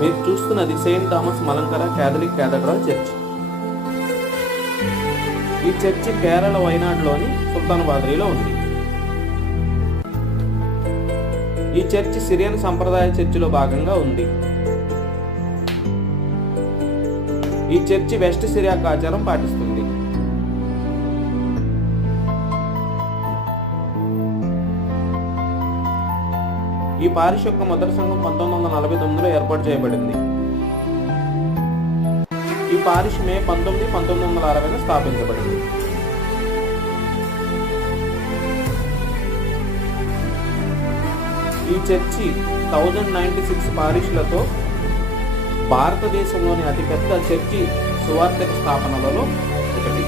మీరు చూస్తున్నది Saint Thomas Malankara Catholic cathedral church. ఈ చర్చి కేరళ వైనాడులోని సుల్తాన్ బాదరీలో ఉంది. ఈ చర్చి సిరియన్ సంప్రదాయ చర్చిలో భాగంగా ఉంది. ఈ చర్చి వెస్ట్ సిరియాక్ ఆచారం పాటిస్తుంది. ఈ పారిష్ యొక్క మొదటి సంఘం 1949లో ఏర్పాటు చేయబడింది. ఈ పారిష్ మే 19, 1960 స్థాపించబడింది. ఈ చర్చి 1096 పారిష్లతో భారతదేశంలోని అతిపెద్ద చర్చి సువార్తిక స్థాపనలలో ఒకటి.